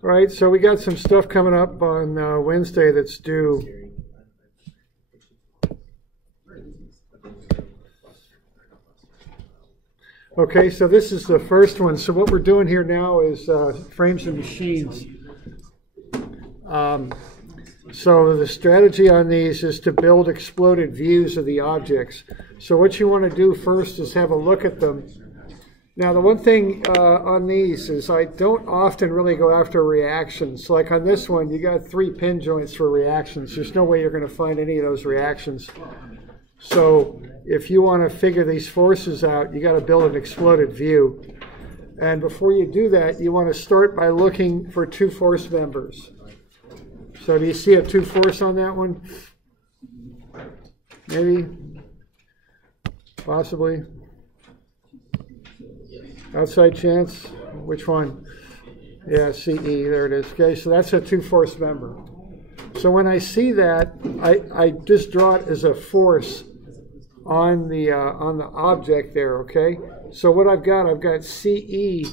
All right, so we got some stuff coming up on Wednesday that's due. Okay, so this is the first one. So what we're doing here now is frames and machines. So the strategy on these is to build exploded views of the objects. So what you want to do first is have a look at them. Now the one thing on these is I don't often really go after reactions. Like on this one, you got 3 pin joints for reactions. There's no way you're going to find any of those reactions. So if you want to figure these forces out, you got to build an exploded view. And before you do that, you want to start by looking for 2 force members. So do you see a 2 force on that one? Maybe? Possibly? Outside chance? Which one? Yeah, CE, there it is. Okay, so that's a 2 force member. So when I see that, I just draw it as a force on the object there, okay? So what I've got CE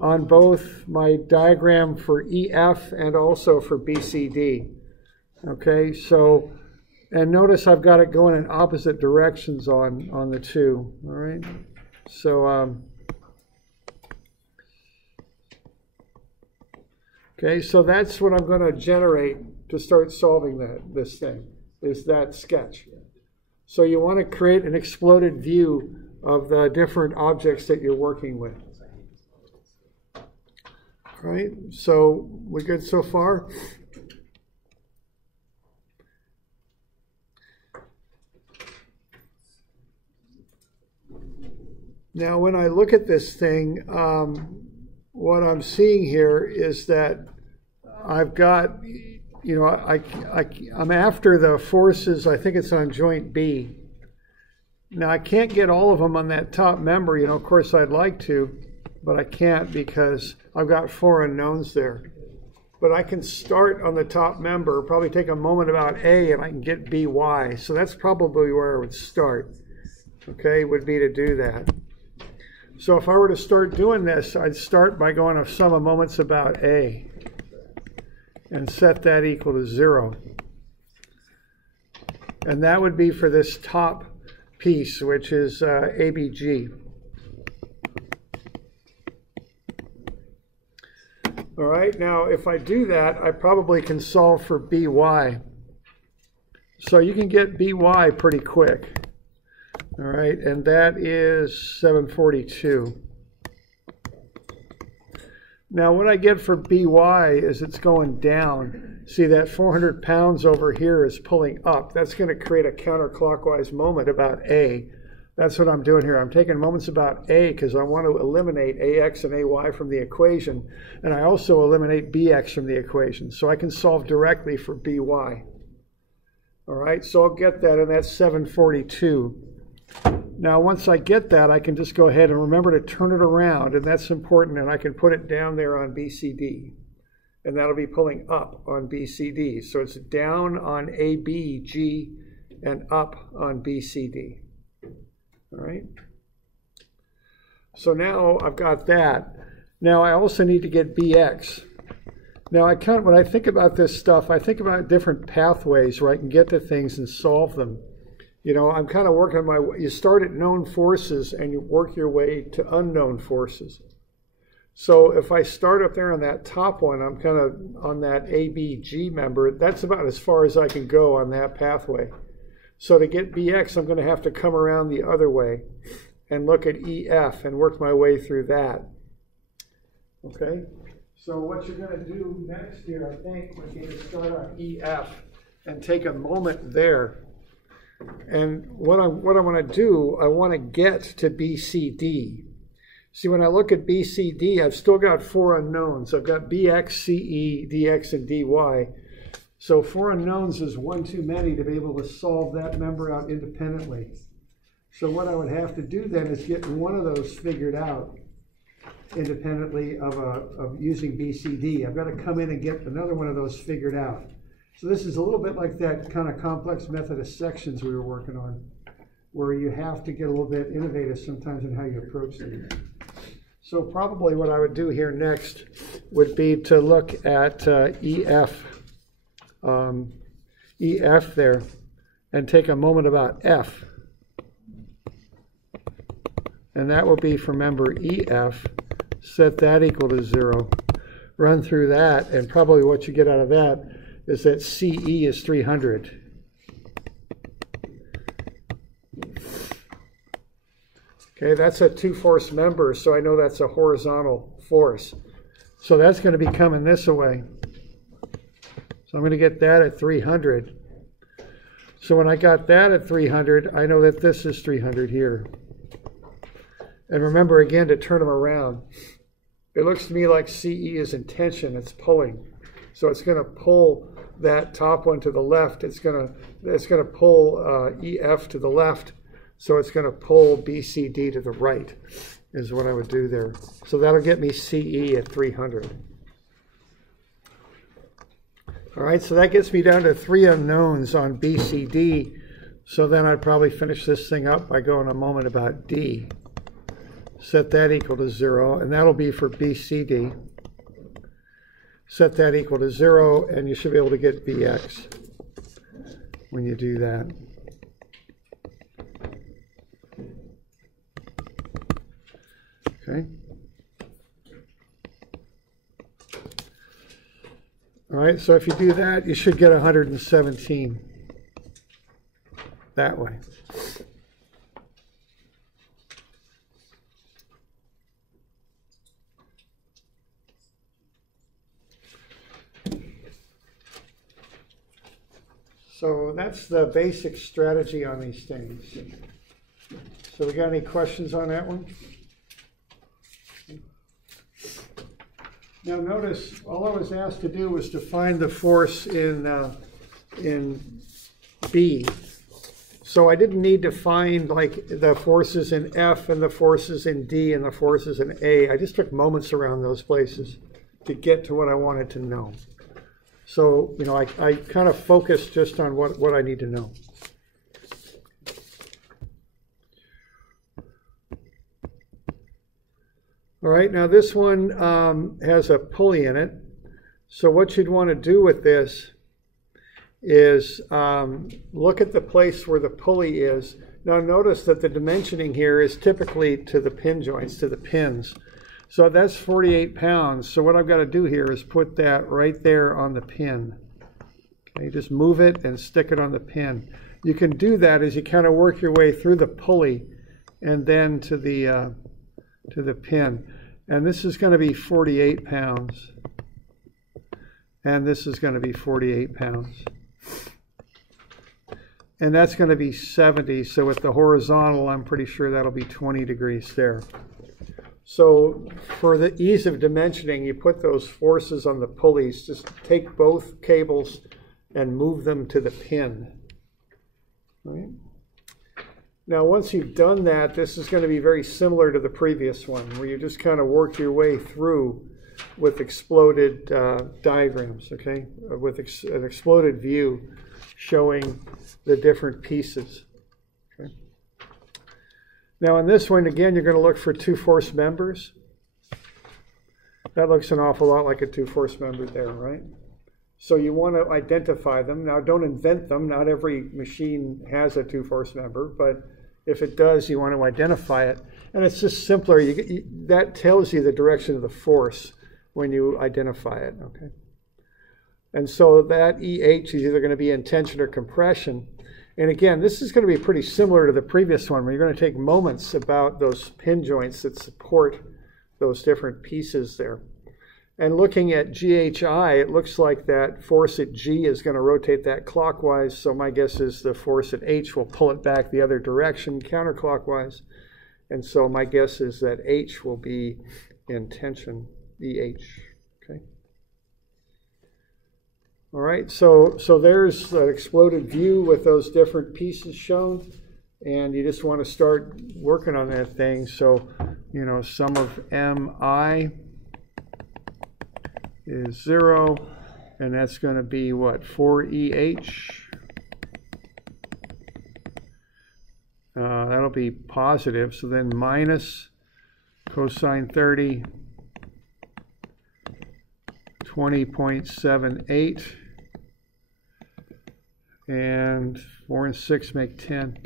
on both my diagram for EF and also for BCD. Okay, so, and notice I've got it going in opposite directions on the 2, all right? So, okay, so that's what I'm going to generate to start solving this thing, is that sketch. So you want to create an exploded view of the different objects that you're working with. All right, so we good so far? Now when I look at this thing, what I'm seeing here is that I've got, you know, I'm after the forces. I think it's on joint B. Now I can't get all of them on that top member. You know, of course I'd like to, but I can't because I've got 4 unknowns there. But I can start on the top member, probably take a moment about A, and I can get BY. So that's probably where I would start, okay, would be to do that. So if I were to start doing this, I'd start by going to sum of moments about A and set that equal to 0. And that would be for this top piece, which is ABG. All right, now if I do that, I probably can solve for BY. So you can get BY pretty quick. All right, and that is 742. Now what I get for BY is it's going down. See that 400 pounds over here is pulling up. That's going to create a counterclockwise moment about A. That's what I'm doing here. I'm taking moments about A because I want to eliminate AX and AY from the equation. And I also eliminate BX from the equation. So I can solve directly for BY. All right, so I'll get that, and that's 742. Now once I get that, I can just go ahead and remember to turn it around, and that's important, and I can put it down there on BCD. And that'll be pulling up on BCD. So it's down on ABG and up on BCD. All right. So now I've got that. Now I also need to get BX. Now when I think about this stuff, I think about different pathways where I can get to things and solve them. You know, I'm kind of working my way. You start at known forces and you work your way to unknown forces. So if I start up there on that top one, I'm kind of on that ABG member. That's about as far as I can go on that pathway. So to get BX, I'm going to have to come around the other way and look at EF and work my way through that. Okay? So what you're going to do next here, I think, would be to start on EF and take a moment there. And what I want to do, I want to get to BCD. See, when I look at BCD, I've still got 4 unknowns. I've got BX, CE, DX, and DY. So 4 unknowns is one too many to be able to solve that member out independently. So what I would have to do then is get one of those figured out independently of using BCD. I've got to come in and get another one of those figured out. So this is a little bit like that kind of complex method of sections we were working on, where you have to get a little bit innovative sometimes in how you approach things. So probably what I would do here next would be to look at EF there, and take a moment about F. And that will be for member EF, set that equal to 0. Run through that, and probably what you get out of that is that CE is 300. Okay, that's a two-force member, so I know that's a horizontal force. So that's going to be coming this way. So I'm going to get that at 300. So when I got that at 300, I know that this is 300 here. And remember, again, to turn them around, it looks to me like CE is in tension. It's pulling. So it's going to pull that top one to the left. It's going to pull EF to the left. So it's going to pull BCD to the right, is what I would do there. So that'll get me CE at 300. All right, so that gets me down to 3 unknowns on BCD. So then I'd probably finish this thing up by going a moment about D. Set that equal to 0, and that'll be for BCD. Set that equal to 0, and you should be able to get BX when you do that. Okay. All right, so if you do that, you should get 117 that way. So that's the basic strategy on these things. So we got any questions on that one? Now notice, all I was asked to do was to find the force in B. So I didn't need to find like the forces in F and the forces in D and the forces in A. I just took moments around those places to get to what I wanted to know. So, you know, I kind of focused just on what I need to know. All right, now this one has a pulley in it. So what you'd want to do with this is look at the place where the pulley is. Now notice that the dimensioning here is typically to the pin joints, to the pins. So that's 48 pounds. So what I've got to do here is put that right there on the pin. Okay, just move it and stick it on the pin. You can do that as you kind of work your way through the pulley and then to the pin. And this is going to be 48 pounds. And this is going to be 48 pounds. And that's going to be 70. So with the horizontal, I'm pretty sure that'll be 20 degrees there. So for the ease of dimensioning, you put those forces on the pulleys. Just take both cables and move them to the pin. Right? Now, once you've done that, this is going to be very similar to the previous one, where you just kind of work your way through with exploded diagrams, okay? With an exploded view showing the different pieces. Okay? Now, in this one, again, you're going to look for two-force members. That looks an awful lot like a two-force member there, right? So you want to identify them. Now, don't invent them. Not every machine has a two-force member, but if it does, you want to identify it. And it's just simpler. That tells you the direction of the force when you identify it, okay? And so that EH is either going to be in tension or compression. And again, this is going to be pretty similar to the previous one, where you're going to take moments about those pin joints that support those different pieces there. And looking at GHI, it looks like that force at G is going to rotate that clockwise. So my guess is the force at H will pull it back the other direction, counterclockwise. And so my guess is that H will be in tension, EH. Okay. All right, so there's an exploded view with those different pieces shown. And you just want to start working on that thing. So, you know, sum of MI is 0, and that's going to be what, 4EH? That'll be positive, so then minus cosine 30 20.78, and 4 and 6 make 10.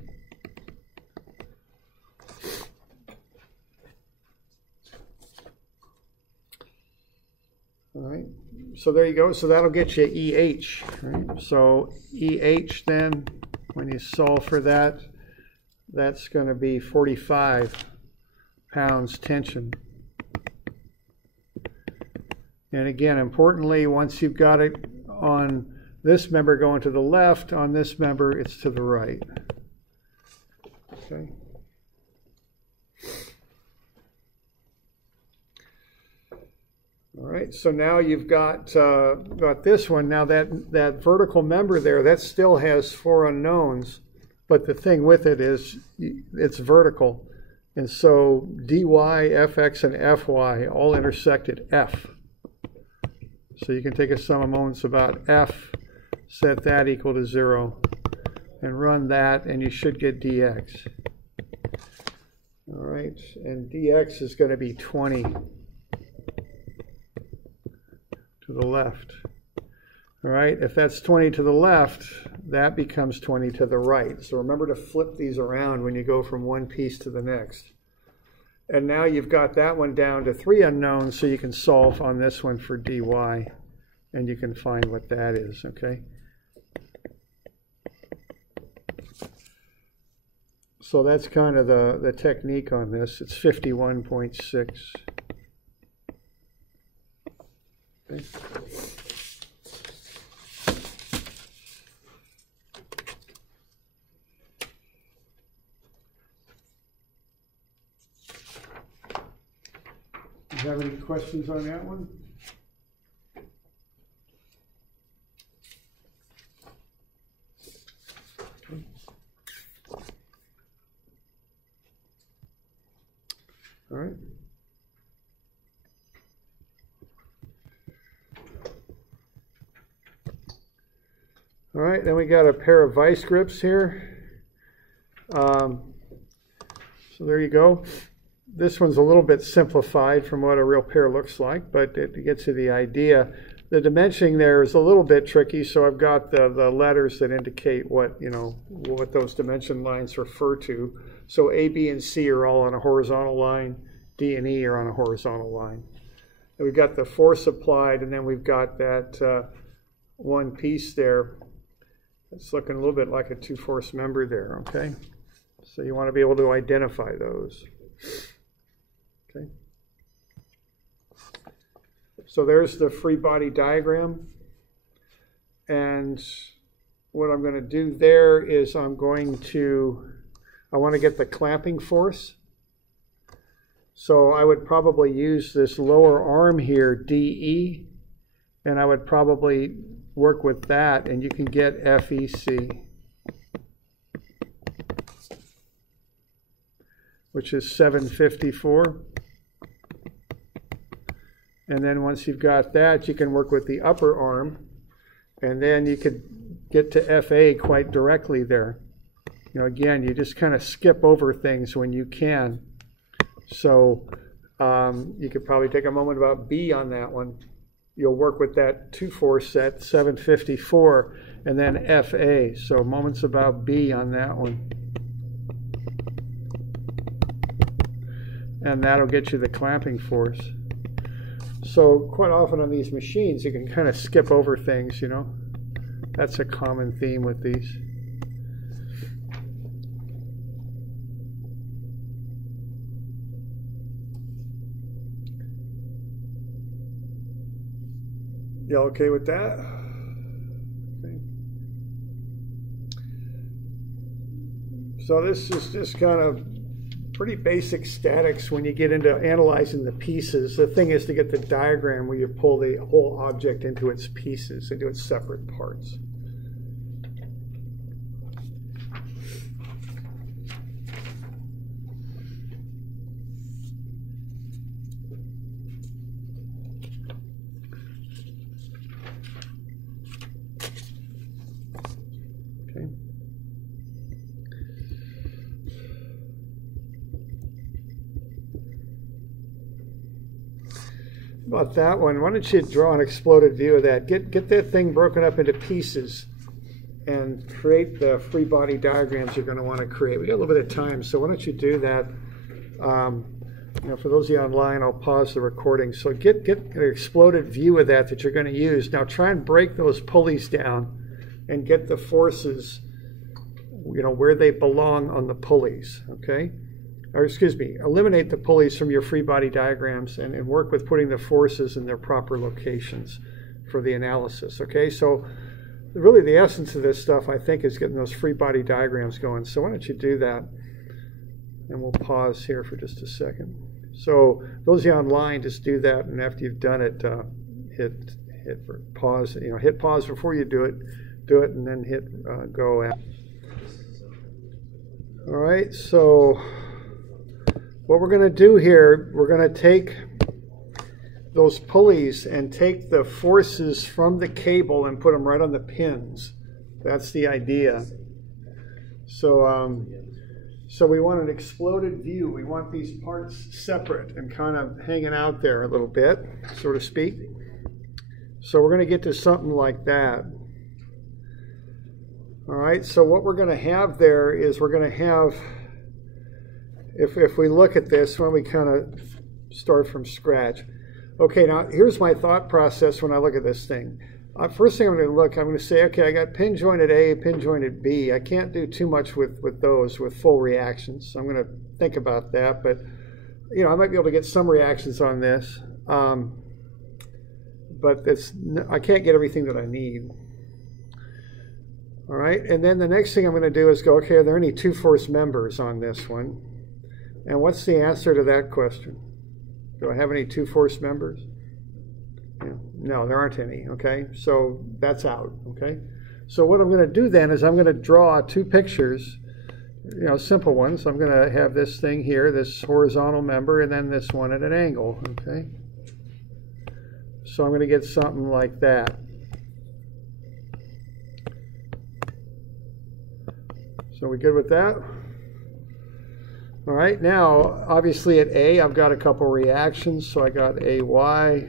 All right, so there you go. So that'll get you EH. Right? So EH then, when you solve for that, that's going to be 45 pounds tension. And again, importantly, once you've got it on this member going to the left, on this member it's to the right. Okay. All right, so now you've got this one. Now that vertical member there, that still has 4 unknowns, but the thing with it is it's vertical. And so dy, fx, and fy all intersect at f. So you can take a sum of moments about f, set that equal to 0, and run that, and you should get dx. All right, and dx is going to be 20 to the left. All right, if that's 20 to the left, that becomes 20 to the right. So remember to flip these around when you go from one piece to the next. And now you've got that one down to 3 unknowns, so you can solve on this one for dy, and you can find what that is, okay? So that's kind of the technique on this. It's 51.6. Okay. Do you have any questions on that one? Okay. All right. All right, then we got a pair of vice grips here. So there you go. This one's a little bit simplified from what a real pair looks like, but it gets you the idea. The dimensioning there is a little bit tricky, so I've got the letters that indicate what those dimension lines refer to. So A, B, and C are all on a horizontal line. D and E are on a horizontal line. And we've got the force applied, and then we've got that one piece there. It's looking a little bit like a 2-force member there, okay? So you want to be able to identify those. Okay. So there's the free body diagram. And what I'm going to do there is I want to get the clamping force. So I would probably use this lower arm here, DE, and I would probably work with that, and you can get FEC, which is 754. And then once you've got that, you can work with the upper arm, and then you could get to FA quite directly there. You know, again, you just kind of skip over things when you can. So you could probably take a moment about B on that one. You'll work with that 2-force set, 754, and then FA. So moments about B on that one. And that'll get you the clamping force. So quite often on these machines, you can kind of skip over things, you know. That's a common theme with these. Y'all okay with that? Okay. So this is just kind of pretty basic statics when you get into analyzing the pieces. The thing is to get the diagram where you pull the whole object into its pieces, into its separate parts. about that one? Why don't you draw an exploded view of that? Get that thing broken up into pieces and create the free body diagrams you're going to want to create. We got a little bit of time, so why don't you do that? For those of you online, I'll pause the recording. So get an exploded view of that you're going to use. Now try and break those pulleys down and get the forces, where they belong on the pulleys, okay? Or excuse me, eliminate the pulleys from your free body diagrams and work with putting the forces in their proper locations for the analysis, okay? So really the essence of this stuff, I think, is getting those free body diagrams going. So why don't you do that? And we'll pause here for just a second. So those of you online, just do that, and after you've done it, hit pause. Hit pause before you do it, and then hit go. All right. So what we're going to do here, we're going to take those pulleys and take the forces from the cable and put them right on the pins. That's the idea. So we want an exploded view. We want these parts separate and kind of hanging out there a little bit, so to speak. So we're going to get to something like that. All right, so what we're going to have there is we're going to have, if we look at this, when we kind of start from scratch. Okay, now here's my thought process when I look at this thing. First thing I'm going to say, okay, I got pin jointed A, pin jointed B. I can't do too much with those with full reactions. So I'm going to think about that, but I might be able to get some reactions on this, but I can't get everything that I need. All right, and then the next thing I'm going to do is go, okay, are there any two-force members on this one? And what's the answer to that question? Do I have any two-force members? No, there aren't any, okay? So that's out, okay? So what I'm going to do then is I'm going to draw two pictures, simple ones. I'm going to have this thing here, this horizontal member, and then this one at an angle, okay? So I'm going to get something like that. So we good with that? All right, now, obviously at A, I've got a couple reactions. So I got AY.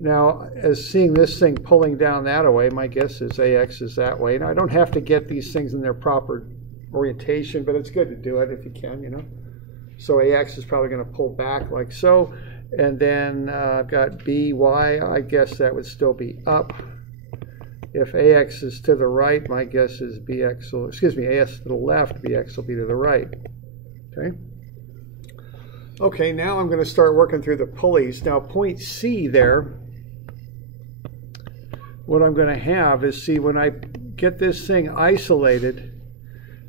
Now, as seeing this thing pulling down that way, my guess is AX is that way. Now, I don't have to get these things in their proper orientation, but it's good to do it if you can, So AX is probably going to pull back like so. And then I've got BY. I guess that would still be up. If AX is to the right, my guess is AS to the left, BX will be to the right. Okay. Okay, now I'm going to start working through the pulleys. Now, point C there, what I'm going to have is, see, when I get this thing isolated,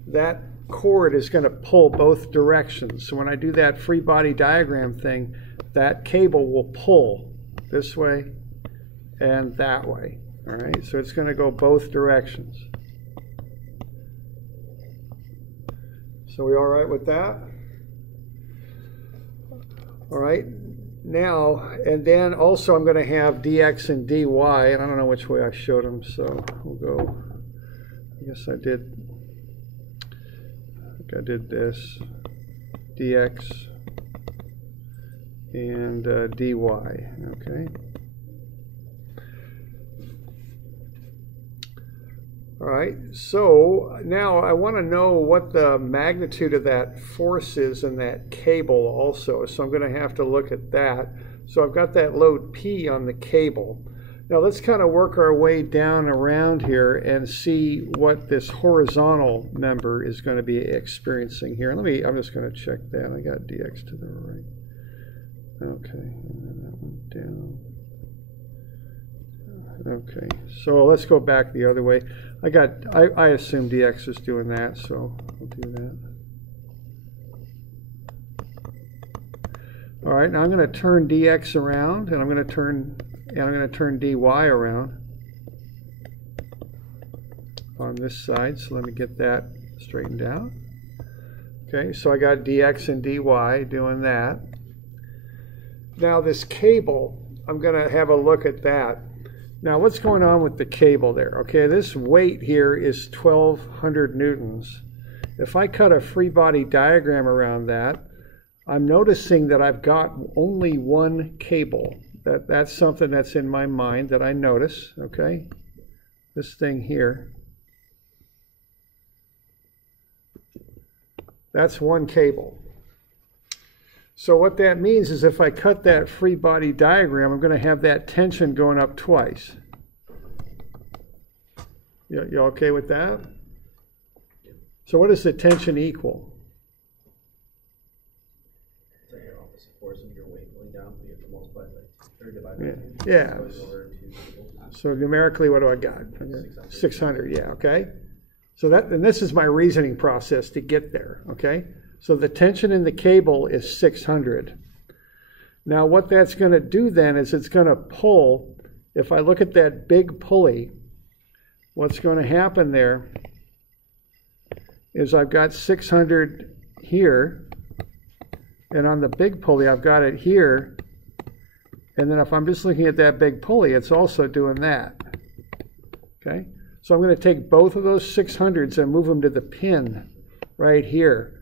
that cord is going to pull both directions. So when I do that free body diagram thing, that cable will pull this way and that way. All right, so it's going to go both directions. So we all right with that? All right, now, and then also I'm going to have dx and dy, and I don't know which way I showed them, so we'll go, I guess I did this, dx and dy, okay. All right, so now I want to know what the magnitude of that force is in that cable also. So I'm going to have to look at that. So I've got that load P on the cable. Now let's kind of work our way down around here and see what this horizontal member is going to be experiencing here. I'm just going to check that. I got dx to the right. Okay, and then that one down. Okay, so let's go back the other way. I assume dx is doing that, so we'll do that. All right, now I'm going to turn dx around, and I'm going to turn dy around on this side. So let me get that straightened out. Okay, so I got dx and dy doing that. Now this cable, I'm going to have a look at that. Now what's going on with the cable there? Okay, this weight here is 1,200 newtons. If I cut a free body diagram around that, I'm noticing that I've got only one cable That's something that's in my mind that I notice, okay? This thing here. That's one cable. So what that means is if I cut that free body diagram, I'm going to have that tension going up twice. You okay with that? So what does the tension equal? Yeah. So numerically, what do I got? 600, yeah, okay. So and this is my reasoning process to get there, okay? So the tension in the cable is 600. Now what that's going to do then is it's going to pull, if I look at that big pulley, what's going to happen there is I've got 600 here, and on the big pulley I've got it here, and then if I'm just looking at that big pulley, it's also doing that, okay? So I'm going to take both of those 600s and move them to the pin right here.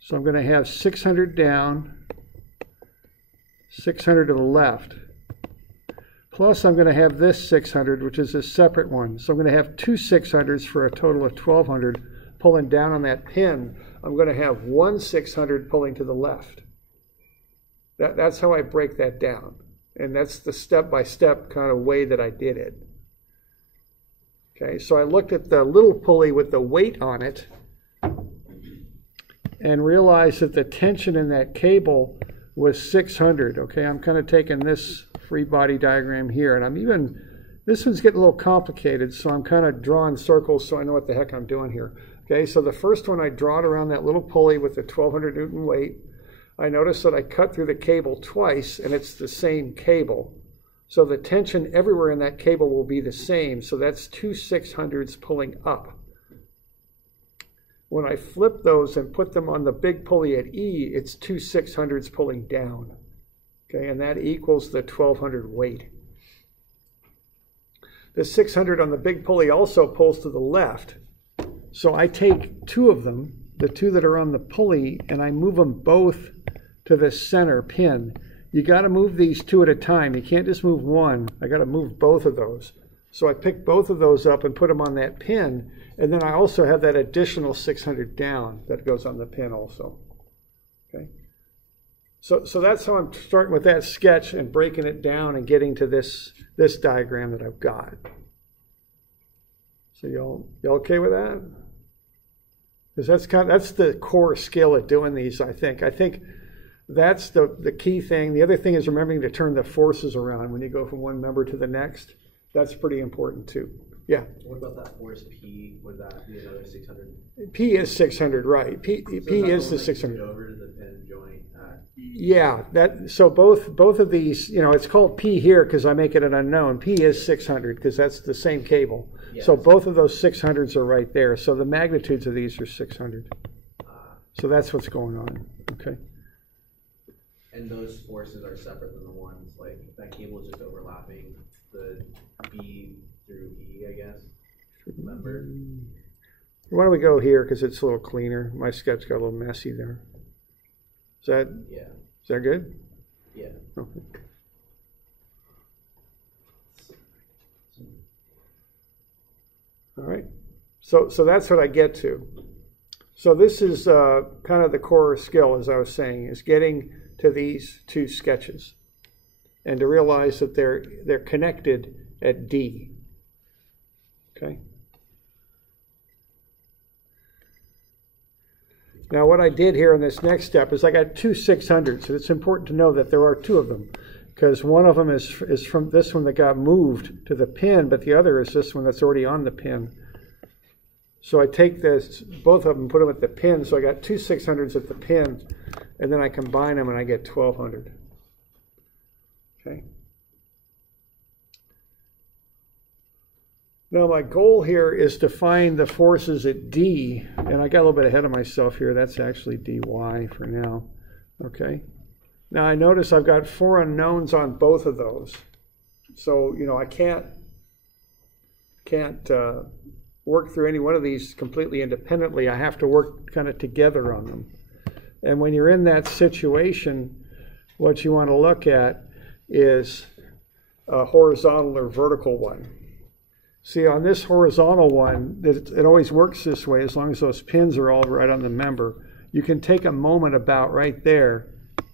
So I'm going to have 600 down, 600 to the left. Plus I'm going to have this 600, which is a separate one. So I'm going to have two 600s for a total of 1200 pulling down on that pin. I'm going to have one 600 pulling to the left. That's how I break that down. And that's the step-by-step kind of way that I did it. Okay, so I looked at the little pulley with the weight on it and realized that the tension in that cable was 600. Okay, I'm kind of taking this free body diagram here, and this one's getting a little complicated, so I'm kind of drawing circles so I know what the heck I'm doing here. Okay, so the first one I draw it around that little pulley with the 1200 Newton weight. I notice that I cut through the cable twice, and it's the same cable. So the tension everywhere in that cable will be the same, so that's two 600s pulling up. When I flip those and put them on the big pulley at E, it's two 600s pulling down. Okay, and that equals the 1200 weight. The 600 on the big pulley also pulls to the left. So I take two of them, the two that are on the pulley, and I move them both to the center pin. You got to move these two at a time. You can't just move one. I got to move both of those. So I pick both of those up and put them on that pin, and then I also have that additional 600 down that goes on the pin also. Okay. So that's how I'm starting with that sketch and breaking it down and getting to this diagram that I've got. So y'all okay with that? Because that's the core skill at doing these, I think. I think that's the key thing. The other thing is remembering to turn the forces around when you go from one member to the next. That's pretty important too. Yeah. What about that force P? Would that be another 600? P is 600, right? P is the 600. Over to the pin joint. Yeah. So both of these, it's called P here because I make it an unknown. P is 600 because that's the same cable. Yes. So both of those 600s are right there. So the magnitudes of these are 600. So that's what's going on. Okay. And those forces are separate than the ones, like that cable is just overlapping the B through E, I guess. Remember? Why don't we go here because it's a little cleaner. My sketch got a little messy there. Is that good? Yeah. Okay. All right. So that's what I get to. So this is kind of the core skill, as I was saying, is getting to these two sketches and to realize that they're connected at D. Okay. Now what I did here in this next step is I got two 600s, and it's important to know that there are two of them because one of them is from this one that got moved to the pin, but the other is this one that's already on the pin. So I take both of them, put them at the pin, so I got two 600s at the pin, and then I combine them and I get 1200. Okay. Now my goal here is to find the forces at D, and I got a little bit ahead of myself here. That's actually dy for now. Okay. Now I notice I've got 4 unknowns on both of those. So, I can't work through any one of these completely independently. I have to work kind of together on them. And when you're in that situation, what you want to look at is a horizontal or vertical one. See, on this horizontal one, it always works this way as long as those pins are all right on the member. You can take a moment about right there,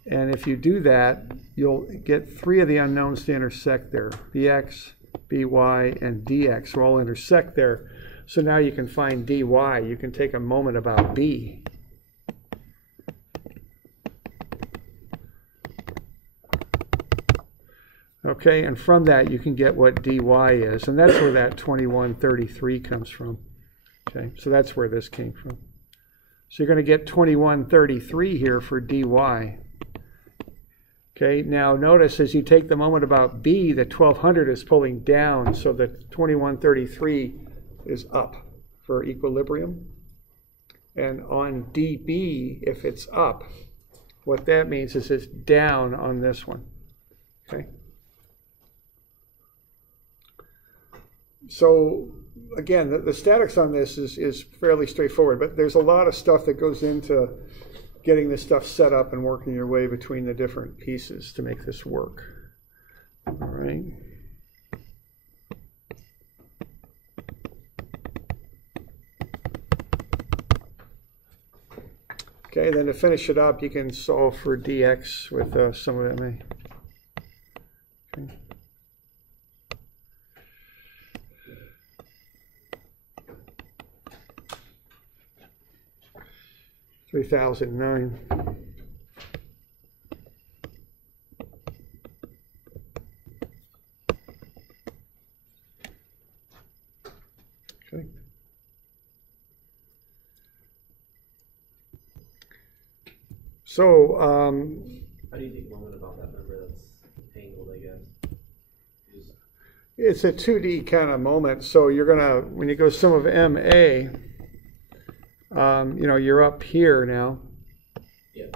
and if you do that, you'll get 3 of the unknowns to intersect there. Bx, by, and dx will all intersect there. So now you can find dy. You can take a moment about b. Okay, and from that you can get what dy is, and that's where that 2133 comes from. Okay, so that's where this came from. So you're going to get 2133 here for dy. Okay, now notice as you take the moment about b, the 1200 is pulling down, so the 2133 is up for equilibrium. And on db, if it's up, what that means is it's down on this one. Okay. So again, the statics on this is fairly straightforward, but there's a lot of stuff that goes into getting this stuff set up and working your way between the different pieces to make this work. All right. Okay, then to finish it up, you can solve for dx with some of MA. Okay. 3009. Okay. So, how do you take a moment about that number that's angled, I guess? It's a 2D kind of moment. So you're gonna, when you go sum of MA, you know, you're up here now. Yeah.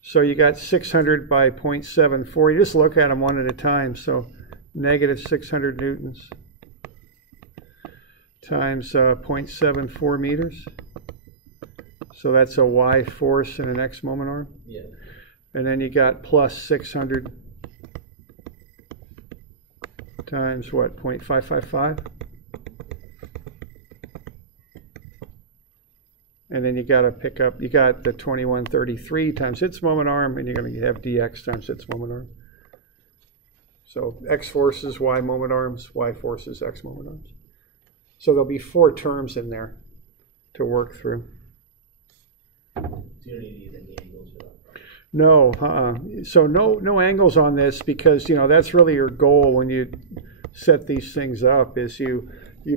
So you got 600 by 0.74. You just look at them one at a time. So negative 600 newtons times 0.74 meters. So that's a Y force and an X moment arm. Yeah. And then you got plus 600 times what, 0.555? And then you got to pick up, you got the 2133 times its moment arm, and you're going to have dx times its moment arm. So x forces, y moment arms, y forces, x moment arms. So there'll be 4 terms in there to work through. So you don't need to use any angles for that? No, so no angles on this, because, you know, that's really your goal when you set these things up, is you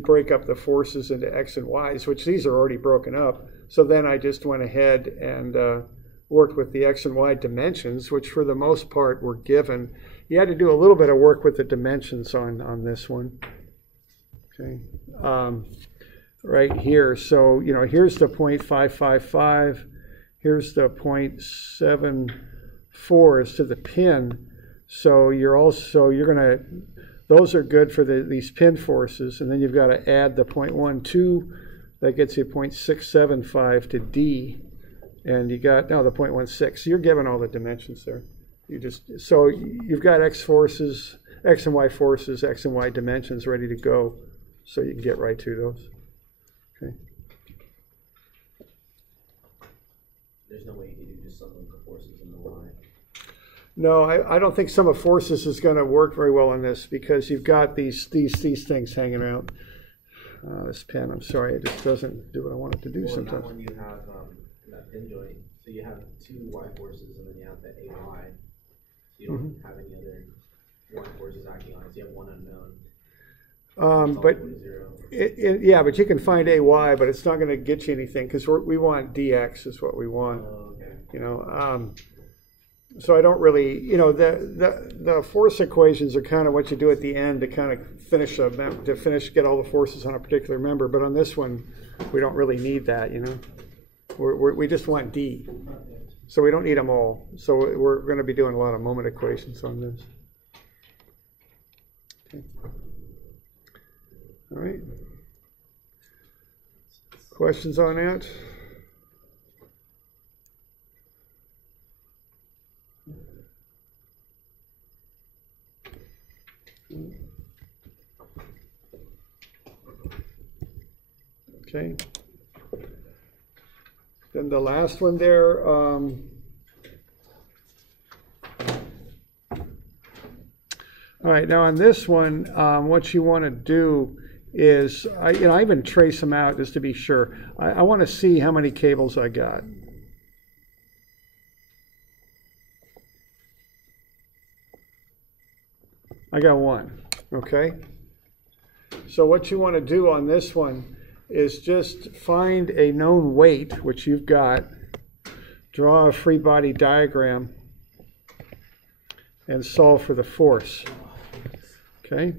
break up the forces into x and y's, which these are already broken up. So then I just went ahead and worked with the x and y dimensions, which for the most part were given. You had to do a little bit of work with the dimensions on this one. Okay, right here. So, you know, here's the 0.555. Here's the 0.74 is to the pin. So you're gonna, those are good for these pin forces, and then you've got to add the 0.12. That gets you 0.675 to D, and you got now the 0.16. So you're given all the dimensions there. So you've got x forces, x and y forces, x and y dimensions ready to go, so you can get right to those. Okay. There's no way you can do just sum of the forces in the y. No, I don't think sum of forces is going to work very well on this, because you've got these things hanging out. This pen, I'm sorry, it just doesn't do what I want it to do sometimes. Well, in that one you have that pin joint, so you have 2 y forces and then you have the AY. So you don't have any other y forces acting on it, so you have one unknown. But yeah, but you can find AY, but it's not going to get you anything, because we want DX is what we want. Oh, okay. You know, so I don't really, you know, the force equations are kind of what you do at the end to kind of get all the forces on a particular member. But on this one, we don't really need that, you know. We just want D, so we don't need them all. So we're going to be doing a lot of moment equations on this. Okay. All right. Questions on that? Okay. Then the last one there, all right, now on this one, what you want to do is, I even trace them out just to be sure. I want to see how many cables I got. I got one, okay? So what you want to do on this one is just find a known weight, which you've got, draw a free body diagram, and solve for the force, okay?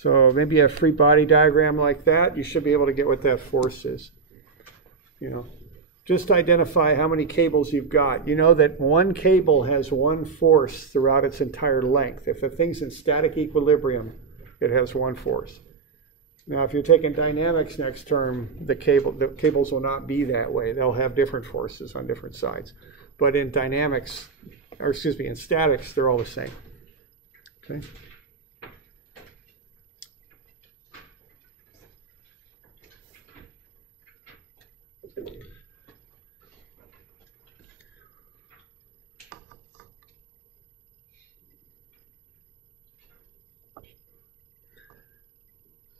So maybe a free body diagram like that, you should be able to get what that force is. Just identify how many cables you've got. You know that one cable has one force throughout its entire length. If the thing's in static equilibrium, it has one force. Now, if you're taking dynamics next term, the cables will not be that way. They'll have different forces on different sides. But in dynamics, or excuse me, in statics, they're all the same. Okay.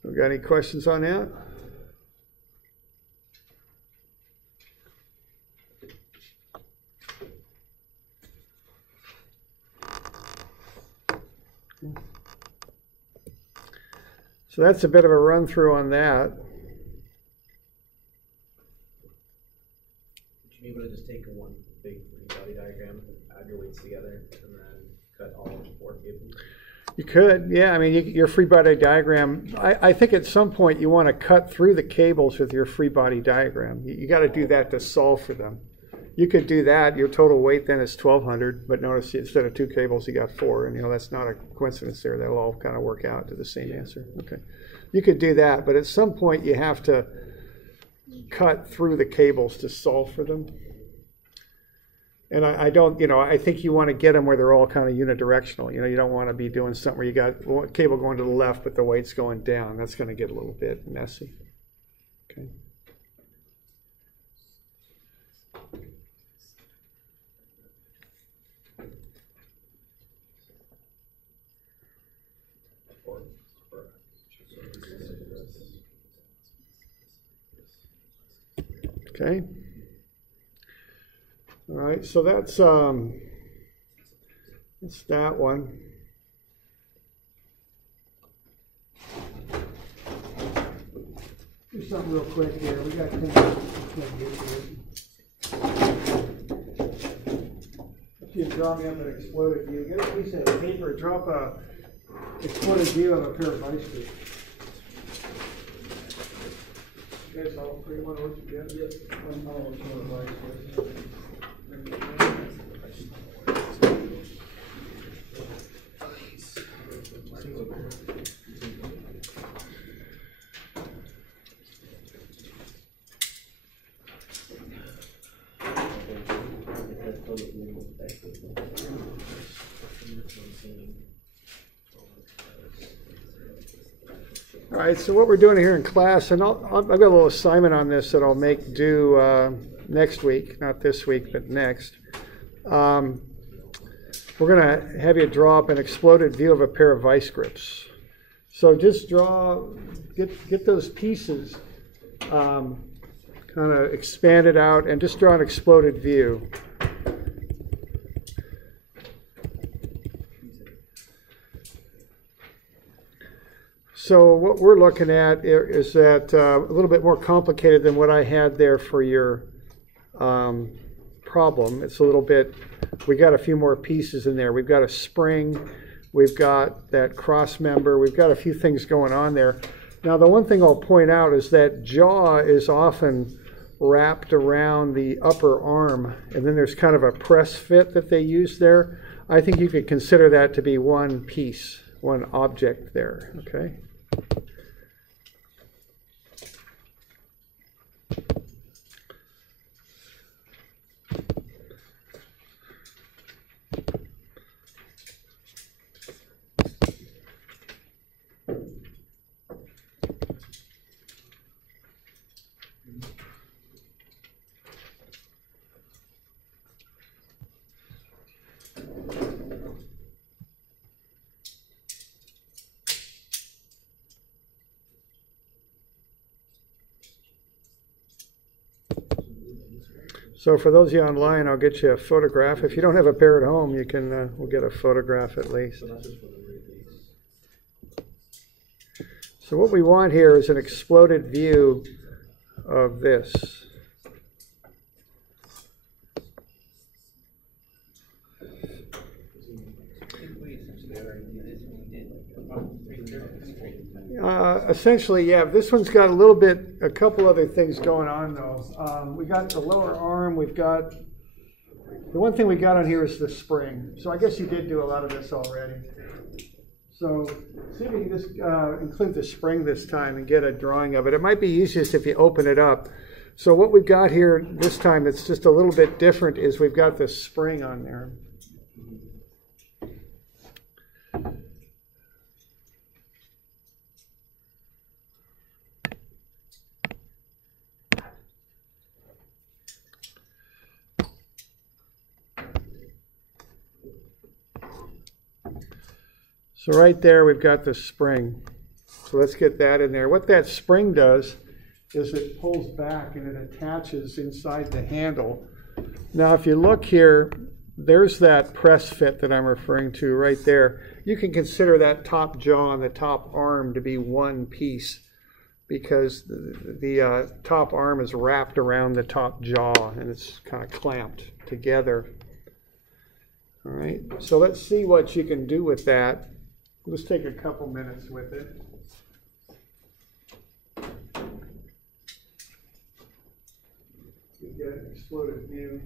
We got any questions on that? So that's a bit of a run through on that. Would you be able to just take one big body diagram, add your weights together, and then cut all 4 cables? You could, yeah. I mean, your free body diagram, I think at some point you want to cut through the cables with your free body diagram. You got to do that to solve for them. You could do that. Your total weight then is 1,200, but notice instead of 2 cables, you got 4. And, that's not a coincidence there. That'll all kind of work out to the same answer. Okay. You could do that, but at some point you have to cut through the cables to solve for them. And I don't, I think you want to get them where they're all kind of unidirectional. You don't want to be doing something where you got a cable going to the left, but the weight's going down. That's going to get a little bit messy. Okay. Okay. All right, so that's that one. Do something real quick here. We got 10 minutes. If you draw me up an exploded view, get a piece of paper, drop a exploded view of a pair of ice cream. You guys all agree on what you get? Yes. One of ice cream. All right, so what we're doing here in class, and I've got a little assignment on this that I'll make due next week, not this week, but next. We're going to have you draw up an exploded view of a pair of vice grips. So just get those pieces kind of expanded out and just draw an exploded view. So what we're looking at is that a little bit more complicated than what I had there for your problem. It's a little bit, we got a few more pieces in there. We've got a spring, we've got that cross member, we've got a few things going on there. Now the one thing I'll point out is that jaw is often wrapped around the upper arm, and then there's kind of a press fit that they use there. I think you could consider that to be one piece, one object there, okay? So for those of you online, I'll get you a photograph. If you don't have a pair at home, you can. We'll get a photograph at least. So that's just for the release. So what we want here is an exploded view of this. Essentially, yeah. This one's got a couple other things going on though. We got the lower arm. We've got the one thing we got on here is the spring. So I guess you did do a lot of this already. So see if you can just include the spring this time and get a drawing of it. It might be easiest if you open it up. So what we've got here this time that's just a little bit different is we've got the spring on there. So right there we've got the spring. So let's get that in there. What that spring does is it pulls back and it attaches inside the handle. Now if you look here, there's that press fit that I'm referring to right there. You can consider that top jaw and the top arm to be one piece because the top arm is wrapped around the top jaw and it's kind of clamped together. All right, so let's see what you can do with that. Let's take a couple minutes with it. You get an exploded view.